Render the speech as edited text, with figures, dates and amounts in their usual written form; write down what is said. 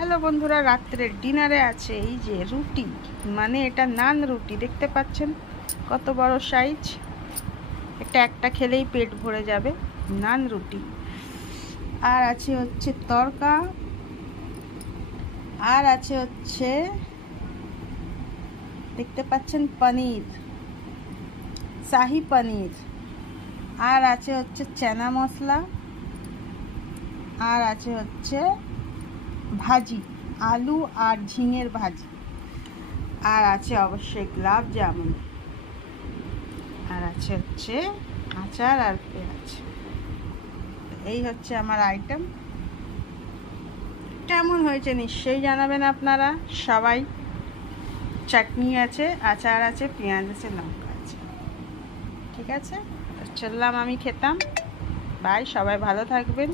Hello বন্ধুরা, রাত্রের ডিনারে আছে এই যে রুটি, মানে এটা নান রুটি। দেখতে পাচ্ছেন কত বড় সাইজ। এটা একটা খেলেই পেট ভরে যাবে, নান রুটি। আর আছে হচ্ছে তড়কা, আর আছে হচ্ছে দেখতে পাচ্ছেন পনির, শাহি পনির। আর আছে হচ্ছে চানা মশলা, আর আছে হচ্ছে ভাজি, আলু আর ঝিঙের ভাজি। আর আছে অবশ্যই গোলাপ জামুন, আর আছে হচ্ছে আচার আর পেঁয়াজ। এই হচ্ছে আমার আইটেম। কেমন হয়েছে নিশ্চয়ই জানাবেন আপনারা সবাই। চাটনি আছে, আচার আছে, পেঁয়াজ আছে, লঙ্কা আছে। ঠিক আছে, চললাম আমি খেতাম। বাই, সবাই ভালো থাকবেন।